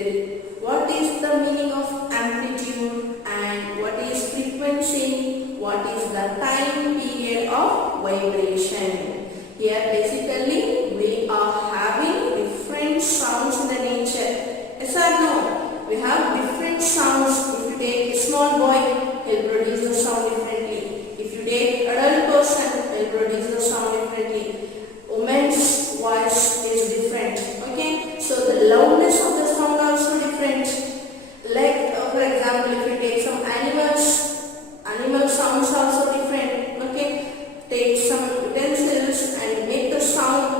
What is the meaning of amplitude and what is frequency? What is the time period of vibration? Here basically we are having different sounds in the nature. Yes or no? We have different sounds. If you take a small boy, he will produce the sound differently. If you take adult person, he will produce the sound differently. Woman's voice is different. Okay, so the loudness of the sound also different. Like for example, if you take some animal sounds also different. Okay, take some utensils and make the sound.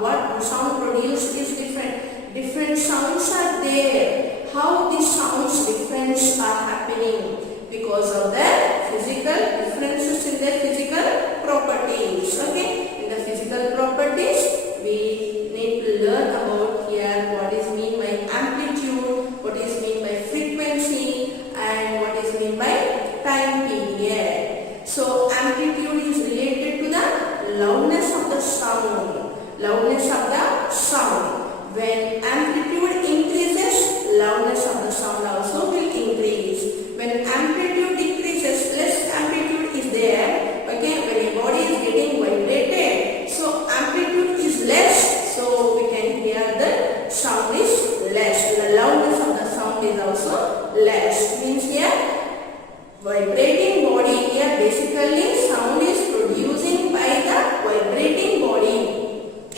What the sound produced is different. Different sounds are there. How the sounds difference are happening? Because of the physical differences in their physical properties. Okay, in the physical properties we need to learn about here what is mean by amplitude, what is mean by frequency, and what is mean by time period. So amplitude is related to the loudness of the sound. Loudness of the sound. When amplitude increases, loudness of the sound also will increase. When amplitude decreases, less amplitude is there. Okay, when a body is getting vibrated, so amplitude is less, so we can hear the sound is less. The loudness of the sound is also less. Means here vibrating body, here basically sound is producing by the vibrating body.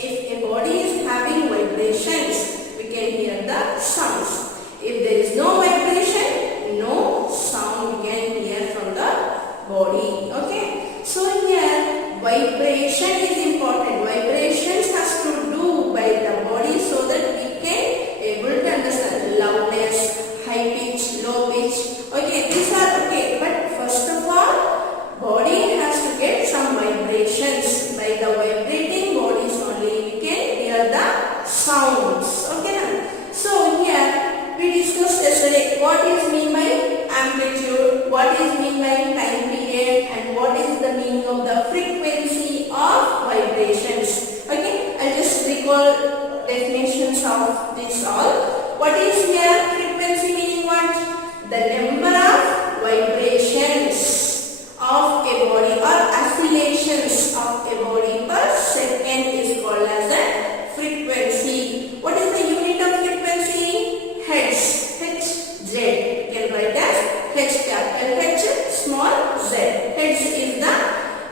If a body is having vibrations, we can hear the sounds. If there is no vibration, no sound we can hear from the body. Okay, so here vibration is important. Vibrations has to do by the body so that we can able to understand loudness, high pitch, low pitch. Okay, these are okay, but first of all, body has to get some vibrations. By the vibrating bodies only we can hear the sounds. Okay, so here we discussed yesterday what is mean by amplitude, what is mean by time period, and what is the meaning of the frequency of vibrations. Okay, I'll just recall definitions of this all. What is here frequency meaning what? The number of vibrations of a body or oscillations of a body per second is called as the frequency. What is the unit of frequency? Hertz. H-Z. You can write as H capital H, small z. Hertz is the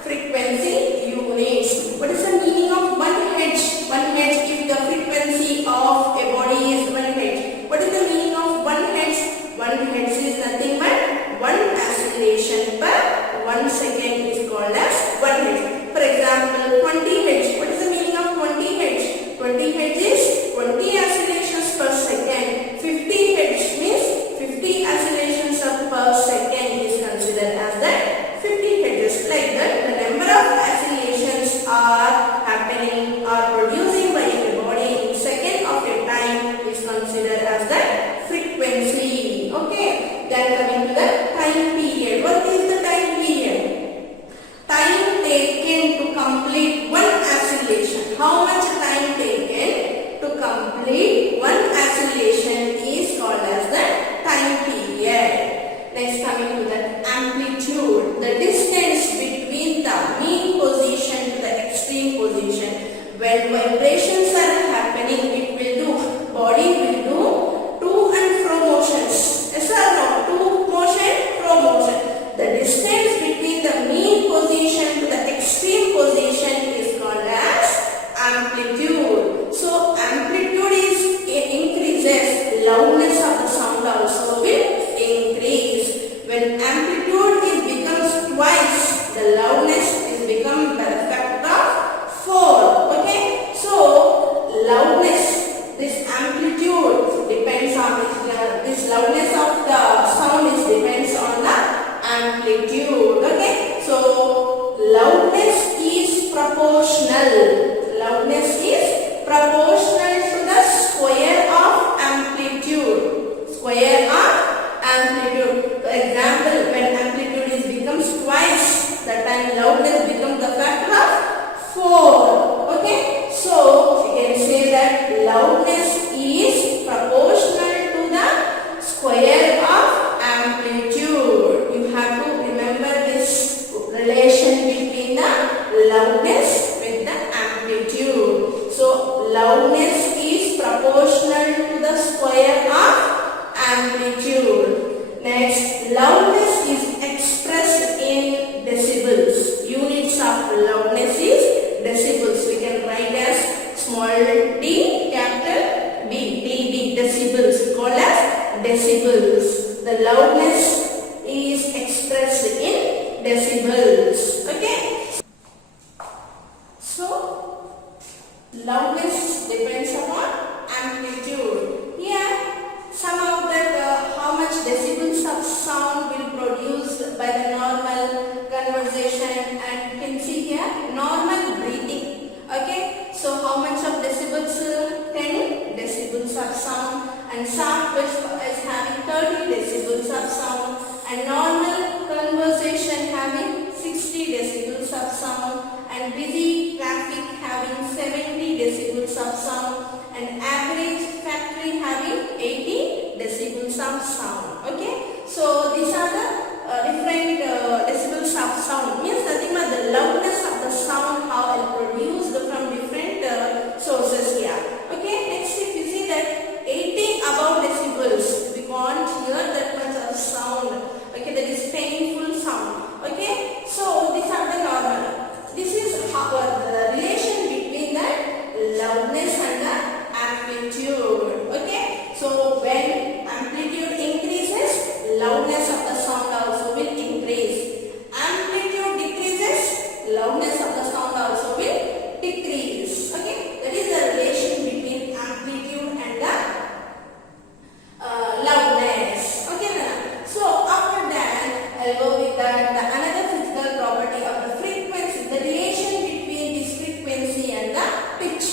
frequency units. What is the meaning of 1 Hertz? 1 Hertz, if the frequency of a body is 1 Hertz. What is the meaning of 1 Hertz? 1 Hertz is nothing but 1 oscillation per 1 second is called as 1 Hertz. For example, 20 Hertz. What is the meaning of 20 Hertz? 20 Hertz is 20 oscillations per second. 50 Hertz means 50 oscillations per second is considered as the 50 Hertz. Like that, the number of oscillations are happening or producing by a body in second of a time is considered as the frequency. Okay, then coming to the time period. What is the time period? Time taken to complete one oscillation. How much time taken to complete one oscillation is called as the time period. Next, coming to the amplitude. The distance between the mean position to the extreme position. When vibrations are happening, it will do, body will do to and fro motions. Yes or no? To motion, fro motion. The distance between the mean position to the extreme position is called as amplitude. So amplitude is increases, loudness of the sound also will increase. When amplitude is becomes twice, the loudness is become the factor of 4. Okay, so loudness, this amplitude depends on this loudness of the sound is depends on the amplitude. Okay, so loudness is proportional. Loudness is proportional to the square of amplitude. Square of amplitude. For example, when amplitude is becomes twice, the time loudness becomes the factor of 4. Okay, so you can say that loudness is proportional loudness with the amplitude. So loudness is proportional to the square of amplitude. Next, loudness is expressed in decibels. Units of loudness is decibels. We can write as small d, capital B, dB, decibels, called as decibels. The loudness is expressed in decibels. Okay. So, loudness depends upon amplitude. Here, somehow that how much decibels of sound will produce by the normal conversation, and you can see here normal breathing. Okay, so how much of decibels? 10 decibels of sound, and sound which is having 30 decibels of sound, and normal conversation having 60 decibels of sound, and busy traffic having 70 decibels of sound, and average factory having 80 decibels of sound. Okay, so these are the different decibels of sound. Means nothing but the loudness of the sound how it produced from different sources here. Okay, next if you see that 80 above decibels, we can't hear that much of sound. Okay, that is painful sound. Okay, so these are the normal. This is how the relation between the loudness and the amplitude. Okay, so when amplitude increases, loudness of the sound also will increase. Amplitude decreases, loudness of the sound also will decrease. Okay, that is the relation between amplitude and the loudness. Okay, now, so after that, I'll go with that another physical property of the frequency, the relation between this frequency and the pitch.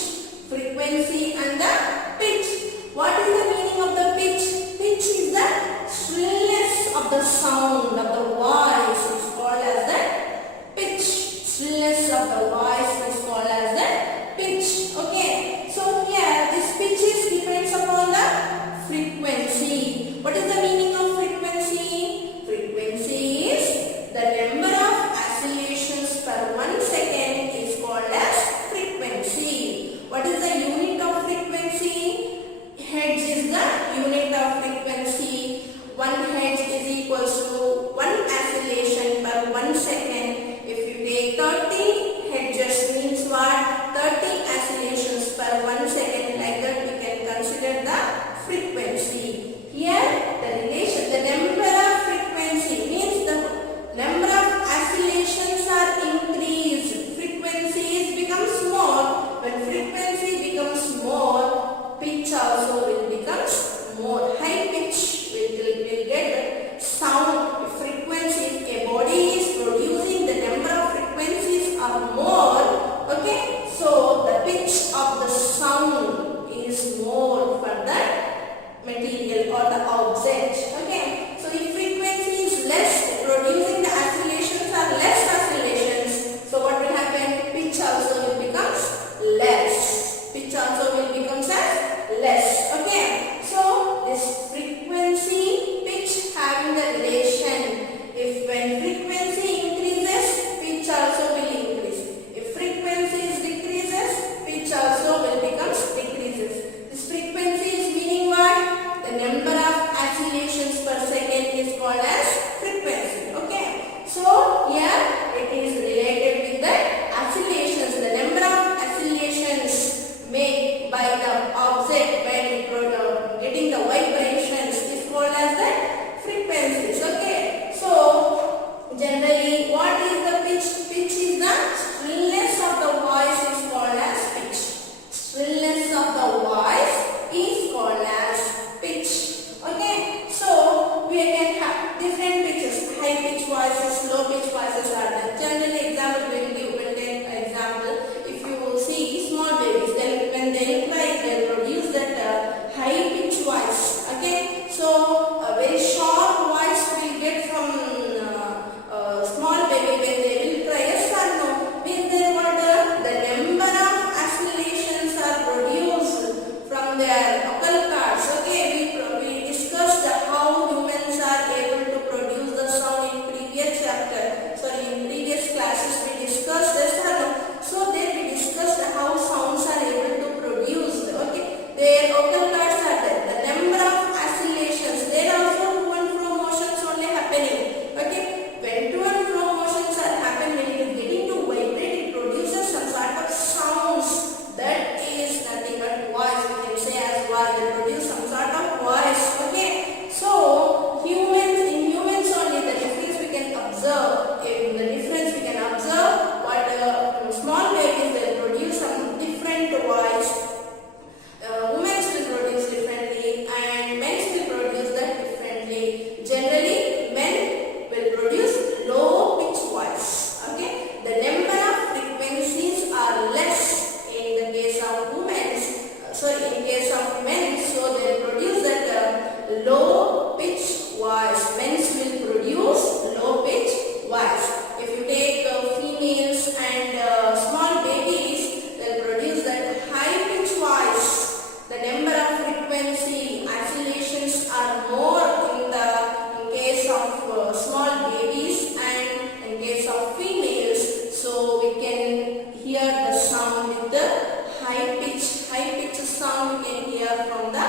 Frequency and the pitch. What is the meaning of the pitch? Pitch is the shrillness of the sound of the voice. It's called as the pitch. Shrillness of the voice is called as the pitch. Okay. So here this pitch is depends upon the frequency. What is the meaning of frequency? Frequency is the number of oscillations per 1 second is called as frequency. What is the unit of frequency? Hertz is the unit of frequency. 1 hertz is equals to 1 oscillation per 1 second. If you take 30 hertz are from the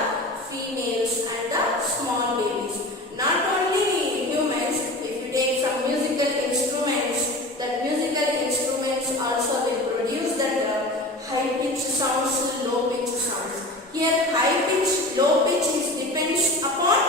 females and the small babies. Not only humans, if you take some musical instruments, that musical instruments also will produce that high pitch sounds, low pitch sounds. Here high pitch, low pitch is depends upon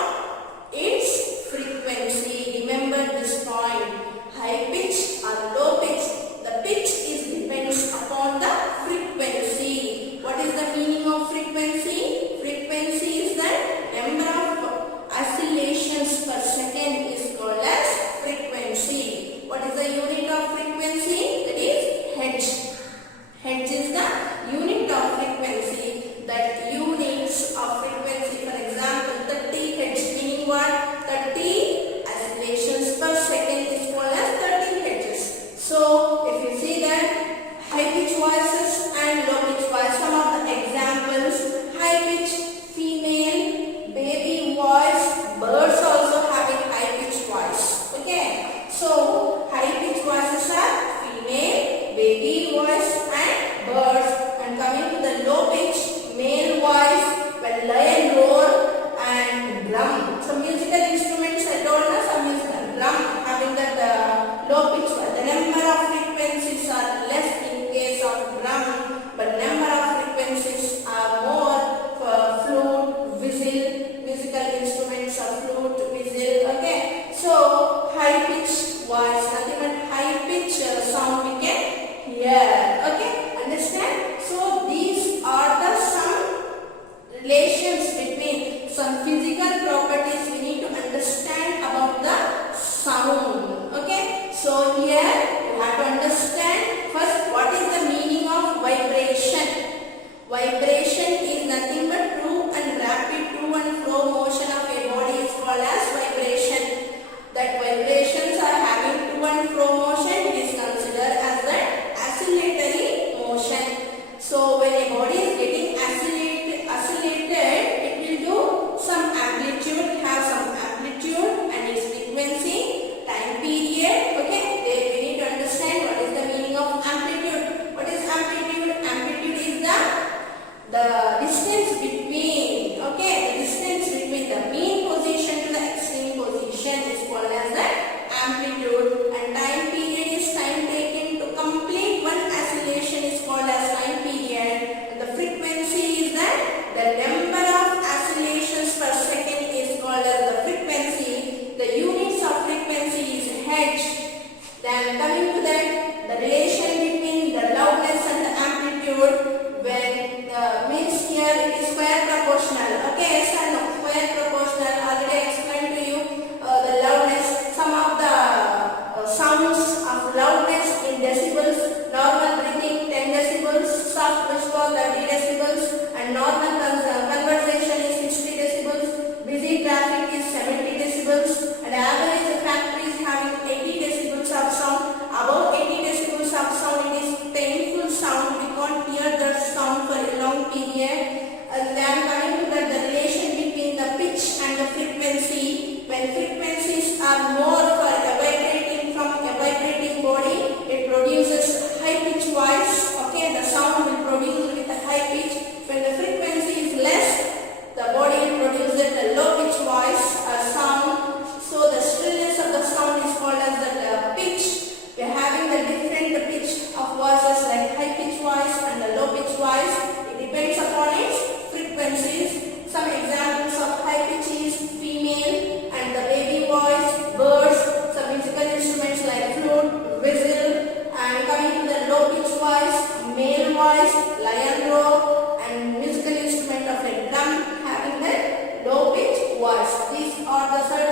its frequency. Remember this point. High pitch or low pitch, the pitch is depends upon the frequency. What is the meaning of frequency? Frequency is the number of oscillations per second is called as frequency. What is the unit of frequency? That is hertz. Hertz is the unit of frequency. That units of frequency, for example, 30 hertz, meaning what? 30 oscillations per second is called as 30 hertz. So, if you see that high pitch voices and low pitch voice, some of the examples: high pitch female baby voice, birds also having high pitch voice. Okay, so high pitch voices are female, baby voice and birds. And coming to the low pitch, male voice, when lion roar and drum. Some musical instruments I told us, some musical drum having that low pitch voice. The number of frequencies are less in case of drum, but number of frequencies are more for flute, whistle, musical instruments are flute, whistle. Okay, so high pitch voice, nothing but high pitch sound we can hear. Okay, understand? So these are the some relations between some physical properties we need to understand about the sound. Okay, so here you have to understand first what is the meaning of vibration. Vibration is nothing but true and rapid to and fro motion of a body is called as vibration. That vibrations are having to and fro motion, it is considered as the oscillatory motion. So when a body is getting oscillated, it will do some amplitude, have some amplitude and its frequency, time period. Okay, we need to understand what is the meaning of amplitude. What is amplitude? Amplitude is the distance between, okay, the distance between the mean position to the extreme position is called as the amplitude. And time period is time taken to complete one oscillation is called as time period. And the frequency is the number of oscillations per second is called as the frequency. The units of frequency is hertz. Then coming to that, the relation between the loudness and the amplitude, when means here it is square proportional. Okay, yes or no? Square proportional. Already explained to you the loudness. Some of the sounds of loudness in decibels. Normal breathing 10 decibels, soft whisper 30 decibels, and normal conversation is 60 decibels. Busy traffic is 70 decibels, and average factory is having 80 decibels of sound. Above 80 decibels of sound, it is painful sound. We can't hear that sound for a long period. And then coming to the relation between the pitch and the frequency. When frequencies are more for vibrating from a vibrating body, it produces high pitch voice. Okay, the sound will produce with a high pitch. When the frequency is less, the body will produce a low pitch voice sound. So the stillness of the sound is called as the pitch. We are having the different pitch of voices like high pitch voice and the low pitch voice. It depends upon its frequencies. Some examples of high pitch is female and the baby voice, birds, some musical instruments like flute, whistle, and coming to the low pitch voice, male voice, lion roar, and musical instrument of a drum having the low pitch voice. These are the certain